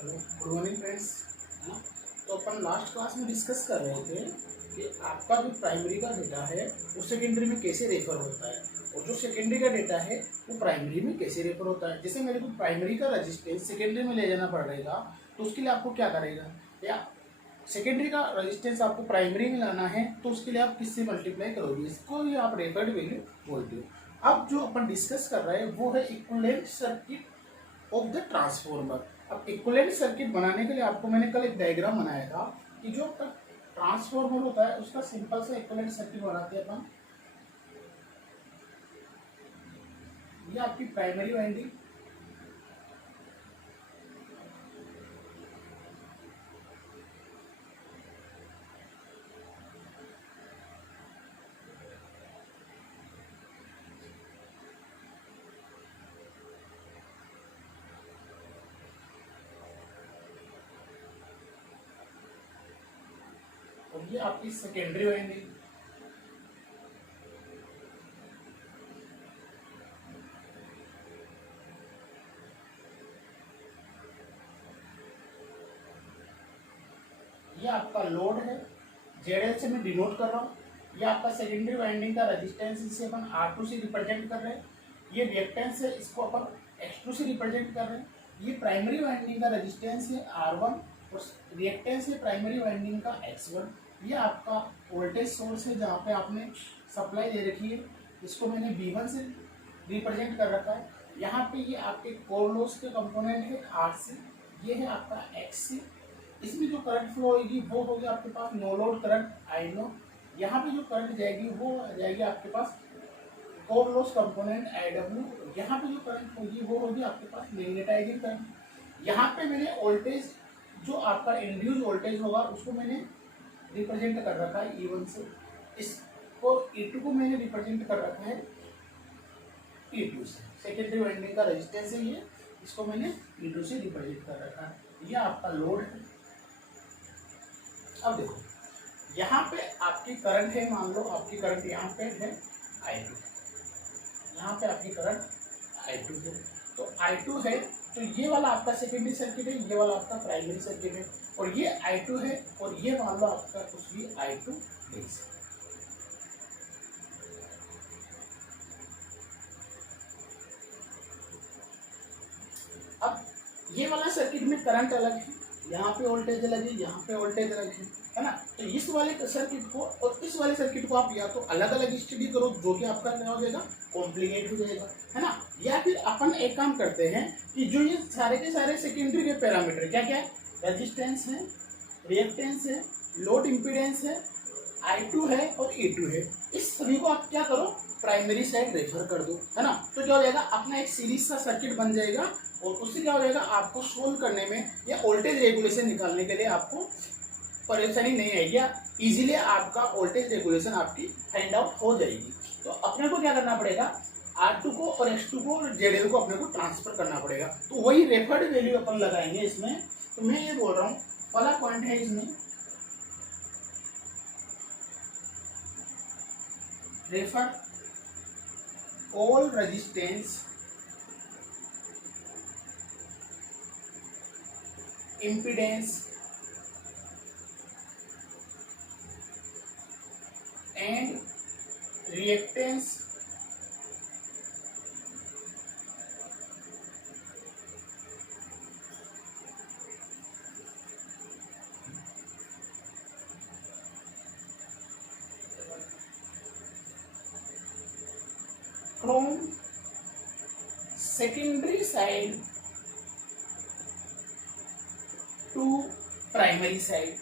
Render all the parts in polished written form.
Hello, good morning friends. है ना। तो अपन लास्ट क्लास में डिस्कस कर रहे थे कि आपका जो प्राइमरी का डेटा है वो सेकेंडरी में कैसे रेफर होता है और जो सेकेंडरी का डेटा है वो प्राइमरी में कैसे रेफर होता है। जैसे मेरे को प्राइमरी का रजिस्टेंस सेकेंडरी में ले जाना पड़ रहेगा तो उसके लिए आपको क्या करेगा, या सेकेंडरी का रजिस्टेंस आपको प्राइमरी में लाना है तो उसके लिए आप किससे मल्टीप्लाई करोगे, इसको ही आप रेफर्ड वैल्यू बोलते हो। अब जो अपन डिस्कस कर रहे हैं वो है equivalent circuit of the transformer. अब इक्विवेलेंट सर्किट बनाने के लिए आपको मैंने कल एक डायग्राम बनाया था कि जो ट्रांसफॉर्मर होता है उसका सिंपल सा इक्विवेलेंट सर्किट बनाते हैं अपन। ये आपकी प्राइमरी वाइंडिंग, और ये आपकी सेकेंडरी वाइंडिंग। ये आपका लोड है, जेडएल से मैं डिनोट कर रहा हूँ। ये आपका सेकेंडरी वाइंडिंग का रेजिस्टेंस, इसे अपन R2 से रिप्रेजेंट कर रहे हैं। ये रिएक्टेंस है, इसको अपन X2 से रिप्रेजेंट कर रहे हैं। ये प्राइमरी वाइंडिंग का रेजिस्टेंस है R1 और रिएक्टेंस है प्राइमरी वाइंडिंग का X1। ये आपका वोल्टेज सोर्स है जहाँ पे आपने सप्लाई दे रखी है, इसको मैंने V1 से रिप्रेजेंट कर रखा है। यहाँ पे ये आपके कोर लॉस के कंपोनेंट है RC, ये है आपका XC। इसमें जो करंट फ्लो होगी वो होगी आपके पास नो लोड करंट I0। यहाँ पे जो करंट जाएगी वो जाएगी आपके पास कोर लॉस कंपोनेंट IW। यहाँ पे जो करंट होगी वो होगी आपके पास मैग्नेटाइजिंग करंट। यहाँ पे मैंने वोल्टेज जो आपका इंड्यूस वोल्टेज होगा उसको मैंने रिप्रेजेंट कर रखा है E1 से, इसको E2 को मैंने रिप्रेजेंट कर रखा है E2 से। सेकेंडरी वाइंडिंग का रेजिस्टेंस है ये, इसको मैंने E2 से रिप्रेजेंट कर रखा है। ये आपका लोड है। अब देखो यहाँ पे आपकी करंट है, मान लो आपकी करंट यहाँ पे है I2, यहाँ पे आपकी करंट I2 है। तो I2 है तो ये वाला आपका सेकेंडरी सर्किट है, ये वाला आपका प्राइमरी सर्किट है, और ये I2 है और ये मान लो आपका कुछ भी I2 बेस है। अब ये वाला सर्किट में करंट अलग है, यहाँ पे वोल्टेज अलग है, यहाँ पे वोल्टेज अलग है ना। तो इस वाले सर्किट को और इस वाले सर्किट को आप या तो अलग अलग स्टडी करो जो कि आपका क्या हो जाएगा, कॉम्प्लिकेट हो जाएगा, है ना। या फिर अपन एक काम करते हैं कि जो ये सारे के सारे सेकेंडरी के पैरामीटर क्या क्या है, रेजिस्टेंस है, रिएक्टेंस है, लोड इम्पीडेंस है, I2 है और E2 है, इस सभी को आप क्या करो, प्राइमरी साइड रेफर कर दो, है ना। तो क्या हो जाएगा, अपना एक सीरीज का सर्किट बन जाएगा और उससे क्या हो जाएगा, आपको सोल्व करने में या वोल्टेज रेगुलेशन निकालने के लिए आपको परेशानी नहीं आएगी, इजीली आपका वोल्टेज रेगुलेशन आपकी फाइंड आउट हो जाएगी। तो अपने को क्या करना पड़ेगा, R2 को और X2 को और ZL को अपने को ट्रांसफर करना पड़ेगा। तो वही रेफर्ड वैल्यू अपन लगाएंगे इसमें। तो मैं ये बोल रहा हूँ पहला पॉइंट है इसमें refer all resistance impedance and reactance from secondary side to primary side.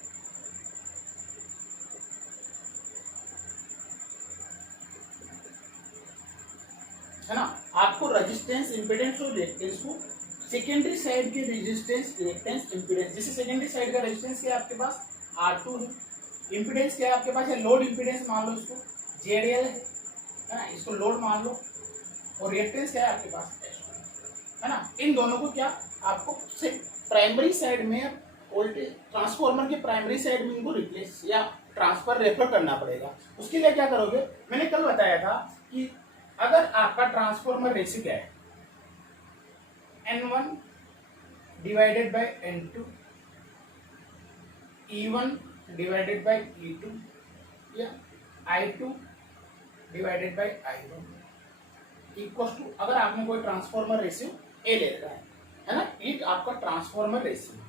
है ना, आपको रेजिस्टेंस, इंपीडेंस और रिएक्टेंस को सेकेंडरी साइड के रेजिस्टेंस, रिएक्टेंस, इंपीडेंस, जैसे सेकेंडरी साइड का रेजिस्टेंस क्या है आपके पास R2 है, इंपीडेंस क्या है आपके पास है, लोड इंपीडेंस मान लो इसको ZL है ना, इसको लोड मान लो, और रिएक्टेंस क्या है आपके पास X2 है ना। इन दोनों को क्या आपको प्राइमरी साइड में वोल्टेज ट्रांसफार्मर के प्राइमरी साइड में इनको रिप्लेस या ट्रांसफर रेफर करना पड़ेगा। उसके लिए क्या करोगे, मैंने कल बताया था कि अगर आपका ट्रांसफार्मर रेशियो क्या है N1 divided by N2, E1 divided by E2 या I2 divided by I1 equal to, अगर आपने कोई ट्रांसफॉर्मर रेशियो ए ले रखा है ना, ये आपका ट्रांसफॉर्मर रेशियो,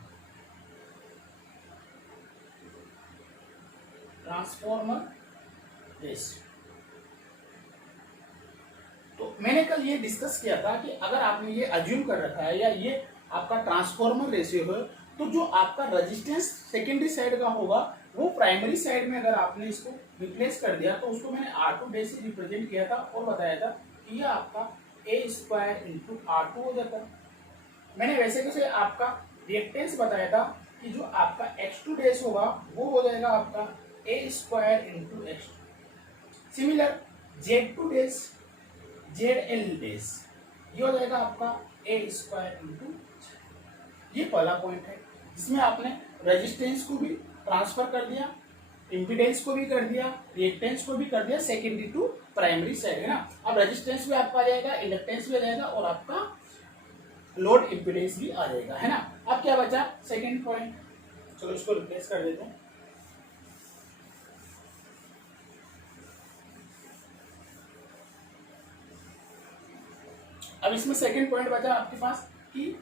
तो मैंने कल ये डिस्कस किया था कि अगर आपने ये अज्यूम कर रखा है या ये आपका ट्रांसफॉर्मर रेशियो है, तो जो आपका रेजिस्टेंस सेकेंडरी साइड का होगा वो प्राइमरी साइड में अगर आपने इसको रिप्लेस कर दिया, तो उसको मैंने R2 डे से रिप्रेजेंट किया था और बताया था कि ये आपका A स्क्वायर इंटू R2 हो जाता है। मैंने वैसे कैसे आपका रिएक्टेंस बताया था कि जो आपका X2 डेज होगा वो हो जाएगा आपका A square into X2। Similar Z2 days, ZL days, ये हो जाएगा आपका A स्क्वायर इंटू। ये पहला पॉइंट है जिसमें आपने रेजिस्टेंस को भी ट्रांसफर कर दिया, इम्पीडेंस को भी कर दिया, रिएक्टेंस को भी कर दिया सेकेंडरी टू प्राइमरी साइड, है ना। अब रेजिस्टेंस भी आपका आ जाएगा, इंडक्टेंस भी आ जाएगा और आपका लोड इम्पीडेंस भी आ जाएगा, है ना। अब क्या बचा सेकेंड पॉइंट, चलो इसको रिप्लेस कर देते हैं। अब इसमें सेकेंड पॉइंट बचा आपके पास कि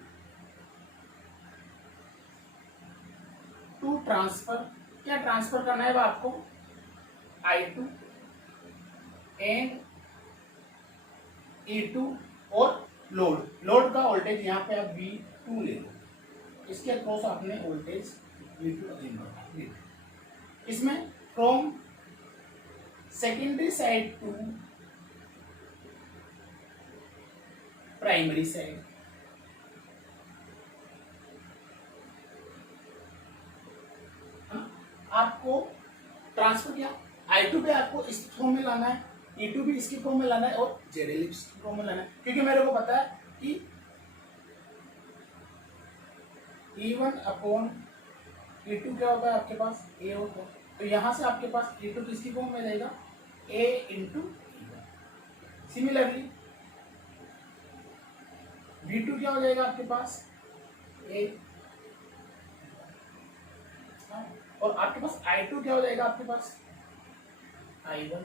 टू ट्रांसफर, क्या ट्रांसफर करना है वो आपको I2 एंड E2 और लोड का वोल्टेज यहाँ पे आप V2 ले लो, इसके अक्रॉस आपने वोल्टेज V2 अज्यूम करना। इसमें from secondary side to primary side, आपको ट्रांसफर किया, I2 पे आपको इस फॉर्म में लाना है, E2 भी इसकी फॉर्म में लाना है और ZL इसकी फॉर्म में लाना है, क्योंकि मेरे को पता है कि E1 अपॉन E2 क्या होता है आपके पास A होता है, तो यहां से आपके पास E2 किसकी फॉर्म में रहेगा A into E1। Similarly V2 क्या हो जाएगा आपके पास A, और आपके पास I2 क्या हो जाएगा आपके पास I1।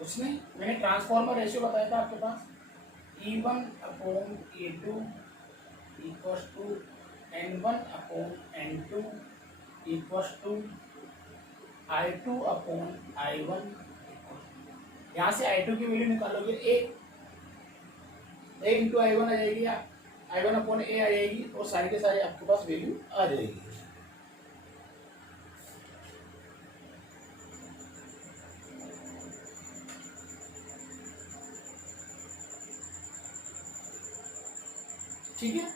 उसमें मैंने ट्रांसफॉर्मर रेशियो बताया था आपके पास E1 upon E2 equals to N1 upon N2 equals to I2 upon I1। यहाँ से I2 की वैल्यू निकालोगे A इंटू I1 आ जाएगी या I1 अपॉन A आ जाएगी और सारे के सारे आपके पास वैल्यू आ जाएगी। ठीक है,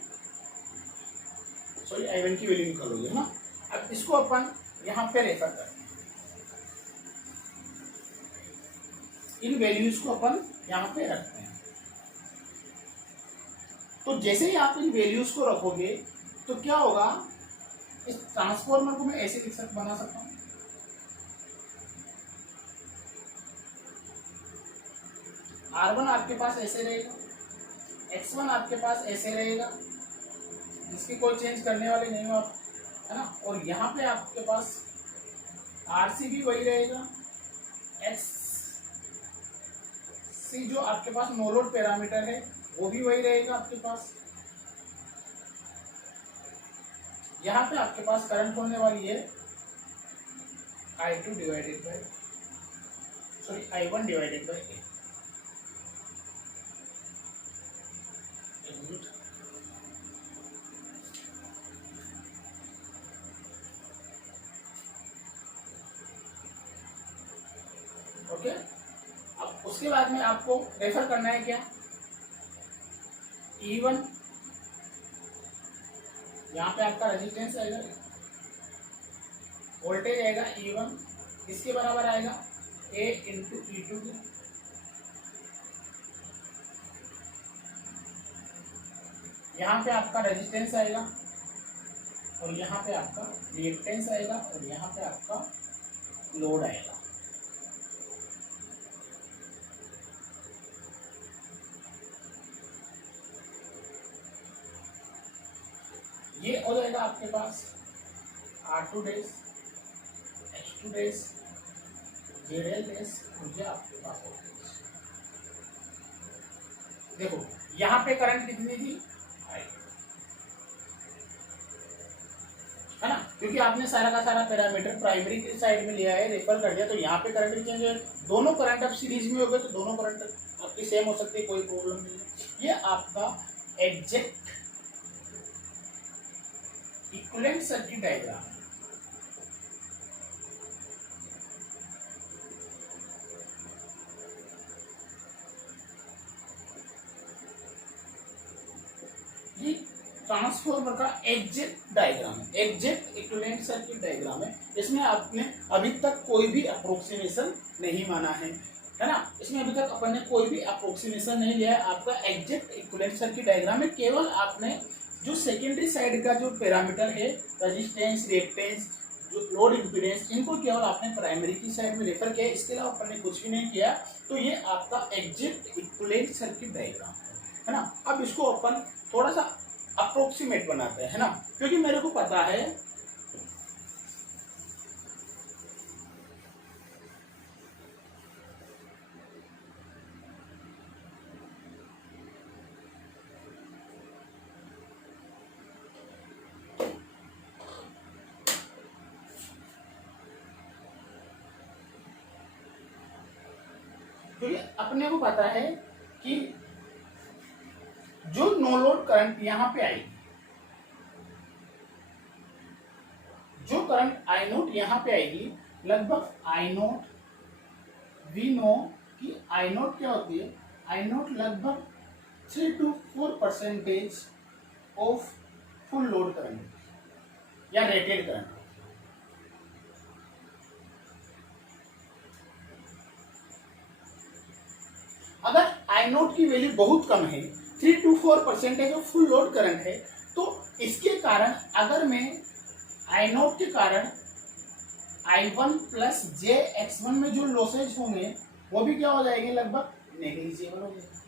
सॉरी I1 की वैल्यू निकालोगे, है ना। अब इसको अपन यहाँ पे रेफर करते हैं, इन वैल्यूज को अपन यहाँ पे रखते हैं। तो जैसे ही आप इन वैल्यूज को रखोगे तो क्या होगा, इस ट्रांसफॉर्मर को मैं ऐसे बना सकता हूँ, R1 आपके पास ऐसे रहेगा, X1 आपके पास ऐसे रहेगा, इसकी कोई चेंज करने वाले नहीं हो आप, है ना। और यहाँ पे आपके पास RC भी वही रहेगा, XC जो आपके पास नो लोड पैरामीटर है वो भी वही रहेगा आपके पास। यहाँ पे आपके पास करंट होने वाली है I2 divided by I1 divided by A। Okay, अब उसके बाद में आपको रेफर करना है क्या E1, यहाँ पे आपका रेजिस्टेंस आएगा, वोल्टेज आएगा E1, इसके बराबर आएगा A इंटू E2 के। यहाँ पे आपका रेजिस्टेंस आएगा और यहाँ पे आपका रिएक्टेंस आएगा और यहाँ पे आपका लोड आएगा। ये हो जाएगा आपके पास R2 dash X2 dash ZL dash, और ये आपके पास हो। देखो यहाँ पे करंट कितनी थी, है ना, क्योंकि आपने सारा का सारा पैरामीटर प्राइमरी की साइड में लिया है, रेफर कर दिया, तो यहाँ पे करंट भी चेंज है। दोनों करंट अब सीरीज में हो गए तो दोनों करंट आपकी सेम हो सकती है, कोई प्रॉब्लम नहीं है। ये आपका एग्जैक्ट इक्विवेलेंट सर्किट डायग्राम। ये ट्रांसफार्मर का एग्जैक्ट डायग्राम है, एग्जैक्ट इक्विवेलेंट सर्किट डायग्राम है। इसमें आपने अभी तक कोई भी अप्रोक्सीमेशन नहीं माना है ना, इसमें अभी तक अपन ने कोई भी अप्रोक्सीमेशन नहीं लिया है। आपका एग्जैक्ट इक्विवेलेंट सर्किट डायग्राम में केवल आपने जो सेकेंडरी साइड का जो पैरामीटर है, रेजिस्टेंस, रिएक्टेंस, जो लोड इंपीडेंस, इनको केवल आपने प्राइमरी की साइड में रेफर किया, इसके अलावा अपन ने कुछ भी नहीं किया। तो ये आपका एग्जैक्ट इक्विवेलेंट सर्किट डायग्राम है ना। अब इसको अपन थोड़ा सा अप्रोक्सीमेट बनाते हैं, है ना, क्योंकि मेरे को पता है क्योंकि अपने को पता है कि जो नो लोड करंट यहां पे आएगी, जो करंट आई नोट यहां पे आएगी, लगभग आई नोट, वी नो कि आई नोट क्या होती है, आई नोट लगभग 3 to 4% of full load current या रेटेड करंट। अगर आई नोट की वैल्यू बहुत कम है, 3 to 4% of full load current है, तो इसके कारण अगर मैं आई नोट के कारण I1 प्लस JX1 में जो लॉसेज होंगे वो भी क्या हो जाएंगे, लगभग नेग्लिजिबल हो जाएंगे।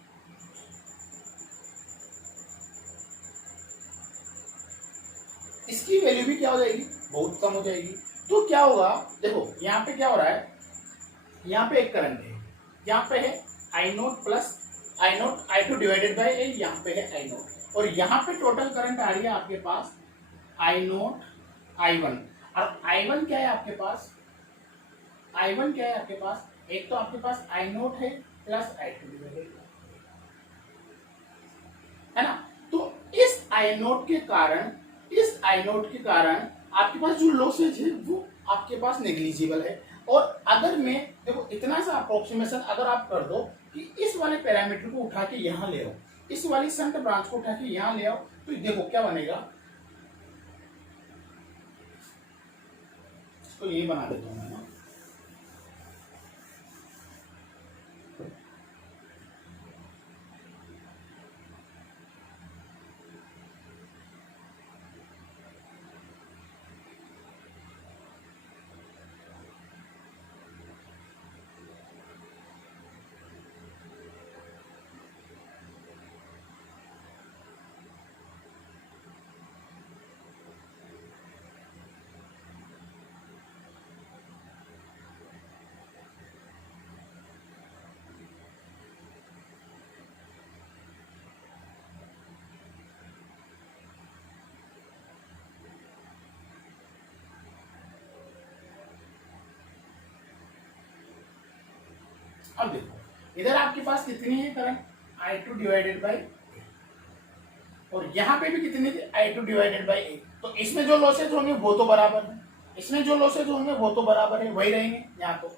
इसकी वैल्यू भी क्या हो जाएगी, बहुत कम हो जाएगी। तो क्या होगा, देखो यहाँ पे क्या हो रहा है, यहाँ पे एक करंट है, यहाँ पे है I naught plus I naught I2 divided by A, यहाँ पे है आई नोट, और यहाँ पे टोटल करंट आ रही है आपके पास आई नोट I1। और I1 क्या है आपके पास, I1 क्या है आपके पास, एक तो आपके पास आई नोट है प्लस I2 डिवाइडेड, है ना। तो इस आई नोट के कारण, इस आई नोट के कारण आपके पास जो लॉसेज है वो आपके पास नेग्लिजिबल है। और अगर मैं देखो इतना सा अप्रोक्सीमेशन अगर आप कर दो कि इस वाले पैरामीटर को उठा के यहाँ ले आओ, इस वाली शंट ब्रांच को उठा के यहाँ ले आओ, तो देखो क्या बनेगा, इसको ये बना देता हूँ मैं ना। अब देखो इधर आपके पास कितनी है करंट, I2 डिवाइडेड बाई, और यहाँ पे भी कितनी थी, I2 डिवाइडेड बाई ए। तो इसमें जो लॉसेज होंगे वो तो बराबर है, इसमें जो लॉसेज होंगे वो तो बराबर है, वही रहेंगे। यहाँ तो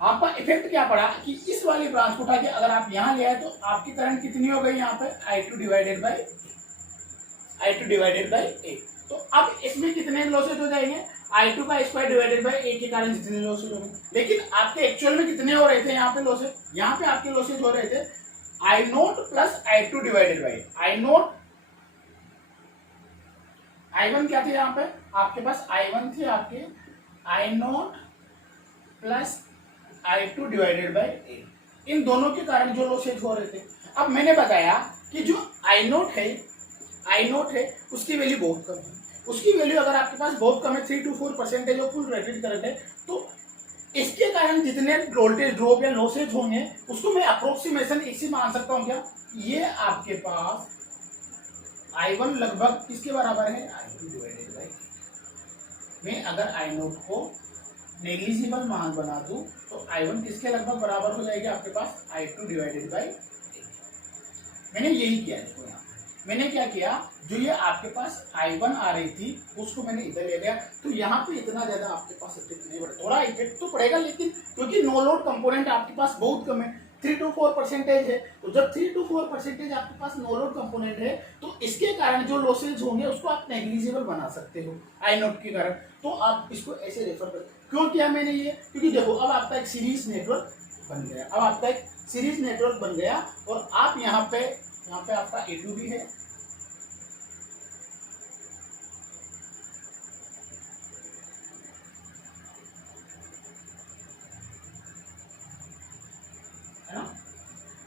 आपका इफेक्ट क्या पड़ा कि इस वाली ब्रांच को उठा के अगर आप यहाँ ले आए तो आपकी करंट कितनी हो गई, यहाँ पे I2 डिवाइडेड बाई ए। तो अब इसमें कितने लॉसेज हो जाएंगे, I2 का स्क्वायर डिवाइडेड बाई ए के कारण जितने लॉसेज हो गए। लेकिन आपके एक्चुअल में कितने हो रहे थे यहाँ पे लॉसेज, यहाँ पे आपके लॉसेज हो रहे थे I naught plus I2 divided by I naught. I1 क्या थे यहाँ पे आपके पास, I1 थे आपके I naught plus I2 divided by A, इन दोनों के कारण जो लॉसेज हो रहे थे। अब मैंने बताया कि जो आई नोट है आई नोट है उसकी वैल्यू बहुत कम है, उसकी वैल्यू अगर आपके पास बहुत कम है 3 to 4% of full rated current है, तो इसके कारण जितने वोल्टेज ड्रॉप या लॉसेज होंगे उसको मैं अप्रोक्सीमेशन इसी मान सकता हूं क्या, ये आपके पास I1 लगभग किसके बराबर है, I2 डिवाइडेड बाई। मैं अगर आई नोट को नेग्लिजिबल मान बना दूं तो I1 किसके लगभग बराबर हो जाएगी आपके पास, I2 डिवाइडेड बाई। मैंने यही किया, देखो यहाँ मैंने क्या किया, जो ये आपके पास I1 आ रही थी उसको मैंने इधर ले गया, तो यहाँ पे इतना ज्यादा आपके पास इफेक्ट नहीं पड़ेगा, थोड़ा इफेक्ट तो पड़ेगा लेकिन क्योंकि नो लोड कंपोनेंट आपके पास बहुत कम है, 3 to 4% है, तो जब 3 to 4% आपके पास नो लोड कंपोनेंट है तो इसके कारण जो लॉसेज होंगे उसको आप नेग्लिजिबल बना सकते हो आई नोट के कारण। तो आप इसको ऐसे रेफर कर, क्यों किया मैंने ये, क्योंकि देखो अब आपका एक सीरीज नेटवर्क बन गया, अब आपका एक सीरीज नेटवर्क बन गया और आप यहाँ पे आपका A2 भी है,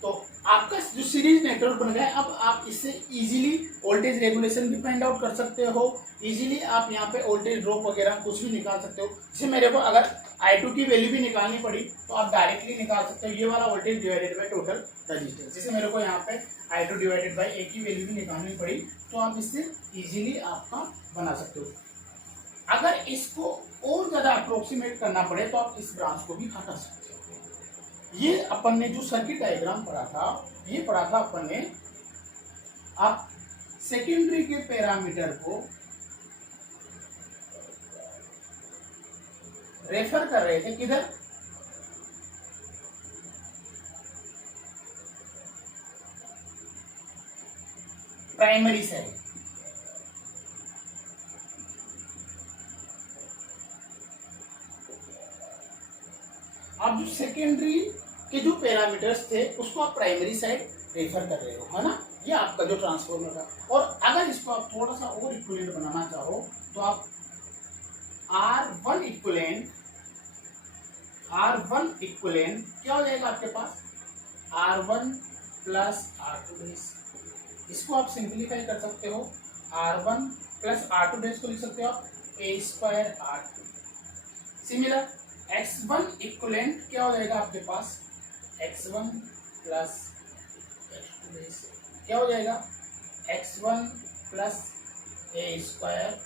तो आपका जो सीरीज नेटवर्क बन गया, अब आप इससे इजीली वोल्टेज रेगुलेशन भी फाइंड आउट कर सकते हो, इजीली आप यहाँ पे वोल्टेज ड्रॉप वगैरह कुछ भी निकाल सकते हो। जैसे मेरे को अगर I2 की वैल्यू भी निकालनी पड़ी तो आप डायरेक्टली निकाल सकते हो, ये वाला voltage divided by total resistance. जैसे मेरे को यहाँ पे I2 डिवाइडेड बाय A की वैल्यू भी निकालनी पड़ी तो आप इससे इजीली आपका बना सकते हो। अगर इसको और ज्यादा अप्रोक्सीमेट करना पड़े तो आप इस ब्रांच को भी हटा सकते हो। ये अपन ने जो सर्किट डायग्राम पढ़ा था, ये पढ़ा था अपन ने, आप सेकेंडरी के पैरामीटर को रेफर कर रहे थे किधर, प्राइमरी साइड। आप जो सेकेंडरी के जो पैरामीटर्स थे उसको आप प्राइमरी साइड रेफर कर रहे हो, है ना, ये आपका जो ट्रांसफॉर्मर था। और अगर इसको आप थोड़ा सा और इक्विवेलेंट बनाना चाहो तो आप R1 इक्विवेलेंट क्या हो जाएगा आपके पास, R1 प्लस R2 बेस, इसको आप सिंप्लीफाई कर सकते हो, R1 प्लस R2 बेस को लिख सकते हो आप A square R2। Similar X1 equivalent क्या हो जाएगा आपके पास, X1 प्लस X2 बेस क्या हो जाएगा, X1 plus A square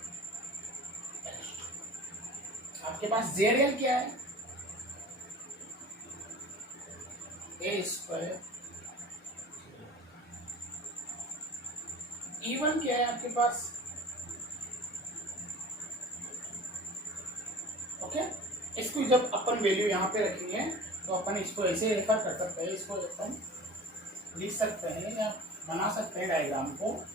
X2। आपके पास ZL क्या है, A स्क्वायर, E1 क्या है आपके पास, ओके। इसको जब अपन वैल्यू यहाँ पे रखेंगे तो अपन इसको ऐसे रेफर कर सकते हैं, इसको अपन लिख सकते हैं या बना सकते हैं डायग्राम को।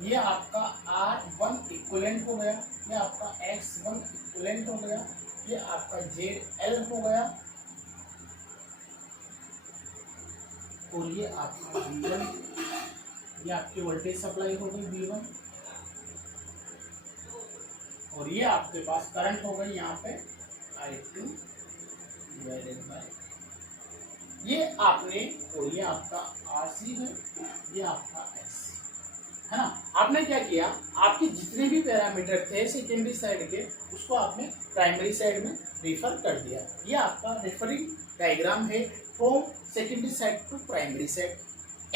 ये आपका R1 इक्विवेलेंट हो गया, ये आपका X1 इक्विवेलेंट हो गया, ये आपका ZL हो गया और ये आपका V1, ये आपकी वोल्टेज सप्लाई हो गई V1 और ये आपके पास करंट हो गई यहाँ पे I2 डिवाइडेड बाय, ये आपने, और ये आपका RC है, ये आपका X है ना। आपने क्या किया, आपके जितने भी पैरामीटर थे सेकेंडरी साइड के उसको आपने प्राइमरी साइड में रेफर कर दिया। ये आपका रेफरिंग डायग्राम है from secondary side to primary side.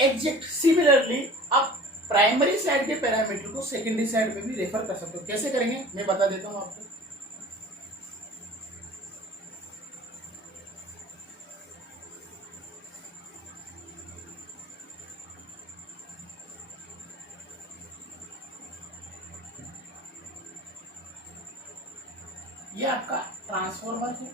Exact similarly आप प्राइमरी साइड के पैरामीटर को सेकेंडरी साइड में भी रेफर कर सकते हो। कैसे करेंगे मैं बता देता हूँ आपको। ये आपका ट्रांसफॉर्मर है,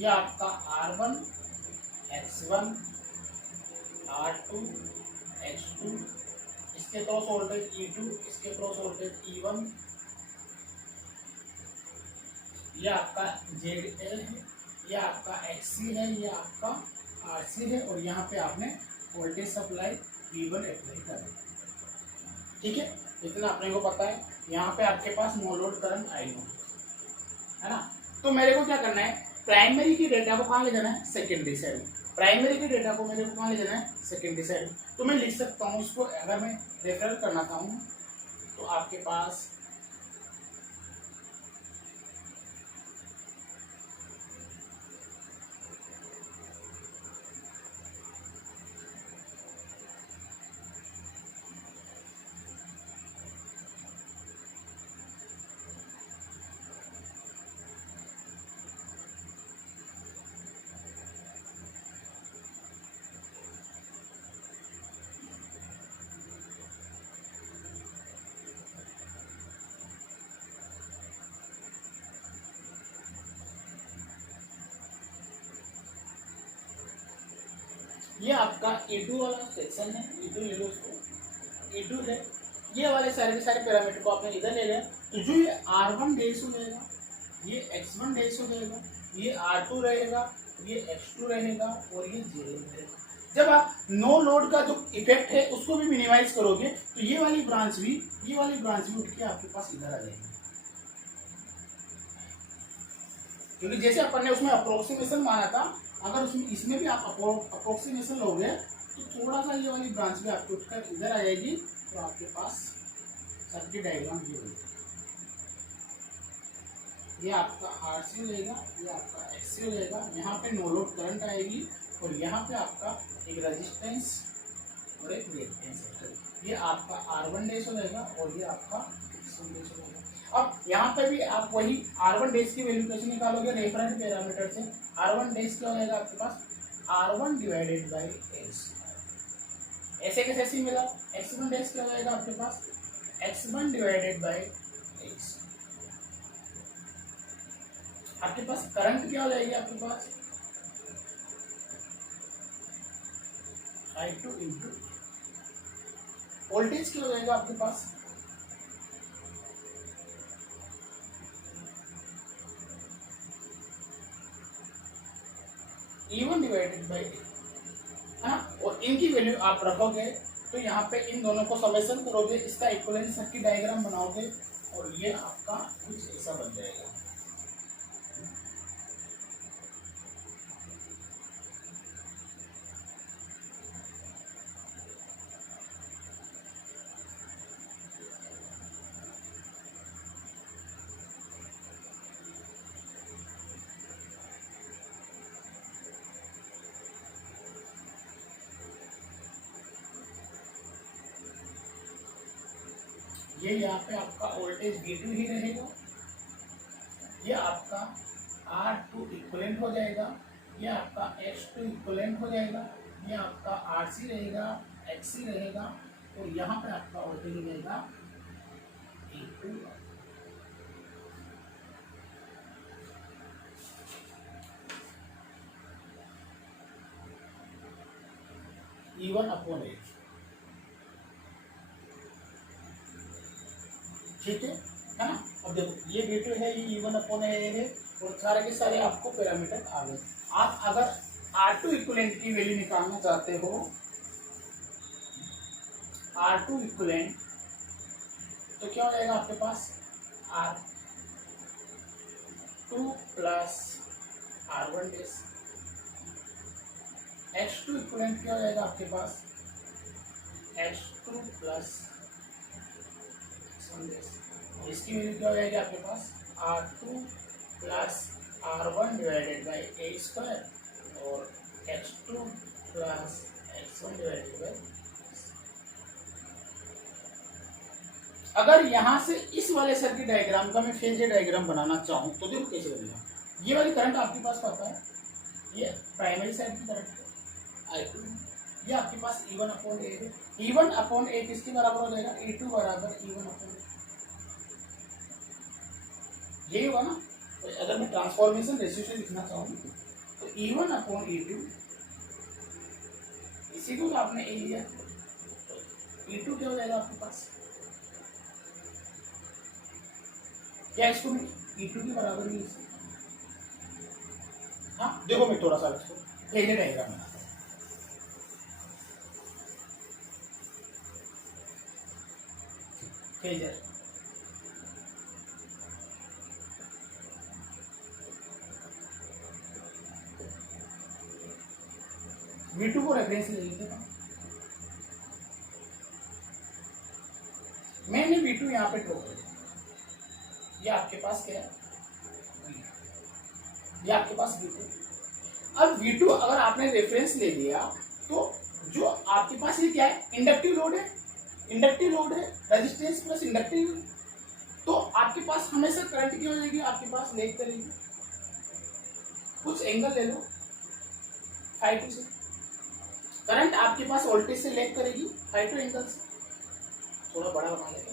ये आपका R1 X1 R2 X2, इसके क्रॉस वोल्टेज E2, इसके क्रॉस वोल्टेज E1, ये आपका ZL है, ये आपका XC है, ये आपका RC है, और यहाँ पे आपने वोल्टेज सप्लाई V1 अप्लाई कर दिया। ठीक है, इतना अपने को पता है। यहाँ पे आपके पास नो लोड करंट I0 है ना। तो मेरे को क्या करना है, प्राइमरी की डेटा को कहाँ ले जाना है, सेकेंडरी साइड। प्राइमरी की डेटा को मेरे को कहाँ ले जाना है, सेकेंडरी साइड। तो मैं लिख सकता हूँ इसको, अगर मैं रेफर करना चाहूँ तो आपके पास ये आपका E2 वाला सेक्शन है, E2 ले लो इसको, E2 है। ये वाले सारे के सारे पैरामीटर को आपने इधर ले लिया, तो जो ये R1 डेस हो जाएगा, ये X1 डेस हो जाएगा, ये R2 रहेगा, ये X2 रहेगा, और ये ZL रहेगा। जब आप नो लोड का जो इफेक्ट है उसको भी मिनिमाइज करोगे तो ये वाली ब्रांच भी उठ के आपके पास इधर आ जाएगी। क्योंकि जैसे अपन ने उसमें अप्रोक्सीमेशन माना था, अगर उसमें इसमें भी आप अप्रोक्सीमेशन लोगे तो थोड़ा सा ये वाली ब्रांच भी आपको उठकर इधर आ जाएगी, तो आपके पास सर्किट डायग्राम ये होगा। ये आपका आरसी रहेगा, ये आपका एक्ससी रहेगा, यहाँ पे नो लोड करंट आएगी, और यहाँ पे आपका एक रेजिस्टेंस और एक रिएक्टेंस है। ये आपका R1 डेस हो जाएगा, और ये आपका X1 डेस हो जाएगा। अब यहाँ पे भी आप वही R1 डेस की वैल्यू कैसे निकालोगे, रेफरेंस पैरामीटर से। R1 डेस क्या हो जाएगा आपके पास, R1 डिवाइडेड बाई X। ऐसे कैसे ऐसे मिला, X1 डेस क्या हो जाएगा आपके पास, X1 डिवाइडेड बाई X। आपके पास करंट क्या हो जाएगी, आपके पास I2 इंटू वोल्टेज क्या हो जाएगा आपके पास, E1 डिवाइडेड बाई, है ना। और इनकी वैल्यू आप रखोगे तो यहाँ पे इन दोनों को समेशन करोगे, इसका इक्विवेलेंट सर्किट डायग्राम बनाओगे, और ये आपका कुछ ऐसा बन जाएगा। ये यहाँ पे आपका वोल्टेज V2 ही रहेगा, ये आपका R2 इक्विवेलेंट हो जाएगा, ये आपका X2 इक्विवेलेंट हो जाएगा, ये आपका RC रहेगा, XC रहेगा, और यहाँ पे आपका वोल्टेज रहेगा E2। E1 अपॉन A, ठीक है ना। अब देखो ये V2 है, ये E1 अपॉन A है, और सारे के सारे आपको पैरामीटर आ गए। आप अगर R2 इक्विवेलेंट की वैल्यू निकालना चाहते हो, R2 इक्विवेलेंट, तो क्या हो जाएगा आपके पास, R2 प्लस R1 डेस। X2 इक्विवेलेंट क्या हो जाएगा आपके पास, X2 प्लस X1 डेस। इसकी वैल्यू क्या हो जाएगी आपके पास, R2 plus R1 divided by A square, और X2 plus X1 divided by. अगर यहाँ से इस वाले सर्किट डायग्राम का मैं फेज डायग्राम बनाना चाहूँ तो देखो कैसे बनेगा। ये वाली करंट आपके पास पता है, ये प्राइमरी साइड की करंट है I2, ये आपके पास E1 अपॉन A है। E1 अपॉन A किसके बराबर हो जाएगा, E2 बराबर E1 अपॉन A, यही होगा ना। तो अगर मैं ट्रांसफॉर्मेशन रेशियो से लिखना चाहूँ E1 अपॉन E2, इसी को तो आपने ए लिया, E2 क्या हो जाएगा आपके पास, क्या इसको E2 के बराबर नहीं है। हाँ देखो मैं थोड़ा सा इसको फेजर डायग्राम बनाता हूँ। फेजर V2 को रेफरेंस ले लेते हैं, मैंने V2 यहाँ पे ड्रॉ कर दिया, ये आपके पास क्या है, ये आपके पास V2। अब V2 अगर आपने रेफरेंस ले लिया तो जो आपके पास ये क्या है, इंडक्टिव लोड है, इंडक्टिव लोड है, रेजिस्टेंस प्लस इंडक्टिव, तो आपके पास हमेशा करंट क्या हो जाएगी, आपके पास लेग करेगी, कुछ एंगल ले लो ∅2 से, करंट आपके पास वोल्टेज से लेग करेगी ∅2 एंगल से, थोड़ा बड़ा बना लेगा,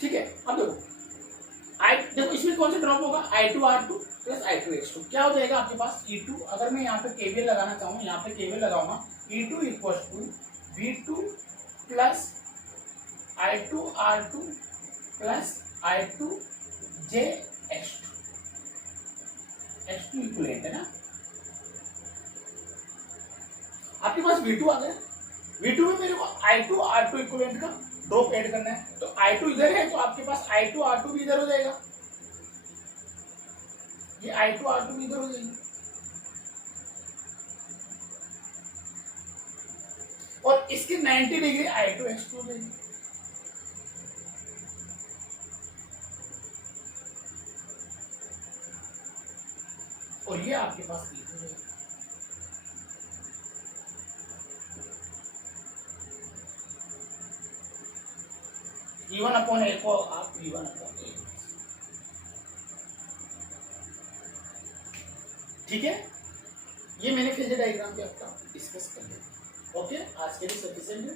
ठीक है। अब देखो इसमें कौन सा ड्रॉप होगा, I2R2 प्लस I2X2, क्या हो जाएगा आपके पास E2, अगर मैं यहाँ पे केवीएल लगाना चाहूँ, यहाँ पे केवीएल लगाऊंगा, E2 equal to V2 plus I2R2 plus I2JX2, X2 equivalent है ना, आपके पास V2 आ गया, V2 में मेरे को I2R2 इक्वलेंट का ड्रॉप ऐड करना है, तो I2 इधर है तो आपके पास I2R2 भी इधर हो जाएगा, ये I2R2 भी इधर हो जाएगी, और इसके 90 डिग्री I2X2 हो जाएगी, और ये आपके पास E2 हो जाएगा। E1 अपॉन ए को आप V1 अपॉन ए, ठीक है, ये मैंने फेजर डायग्राम पे आपका डिस्कस कर लिया। ओके, आज के लिए सफिशिएंट है।